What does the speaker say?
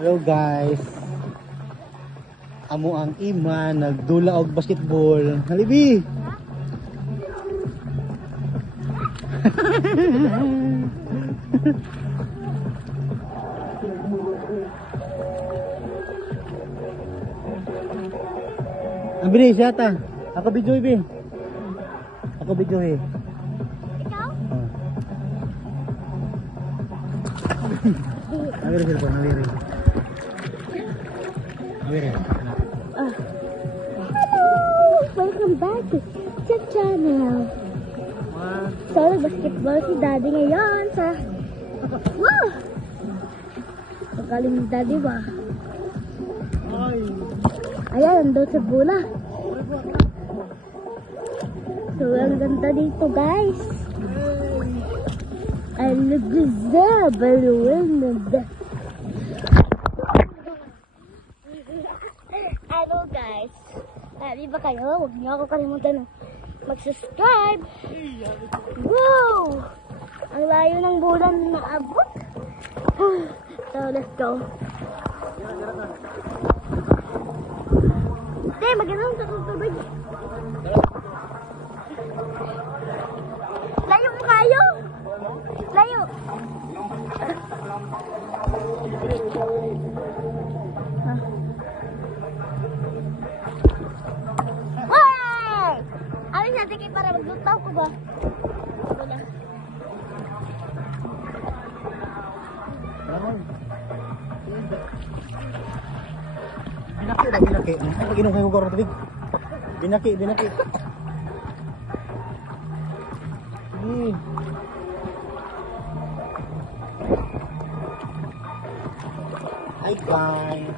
Hello guys. Amo ang ima nagdula og basketball. Halibi. Abri siya ta. Ako video ibi. Ako video eh. Ikaw? Nawiri sila po, nawiri. Nawiri. Hello! Welcome back to Chip Channel. So, basketball si Daddy ngayon sa... Wow! Magaling ni Daddy ba? Ayan, nandun sa bola. So, ang ganda dito, guys. I look good, Hello, guys. Sabi ba kayo? Huwag niyo ako kalimutan mag-subscribe. Wow! Ang layo ng bulan na naabot. So, let's go. Hindi, magandang tutubig. Layo mo kayo? Layo. Hey! Alis natin kayo para maglutaw ko ba? Wala. Binaki na binaki. Pag inom kayo ko tubig. Binaki, binaki. Sige. Hi guys.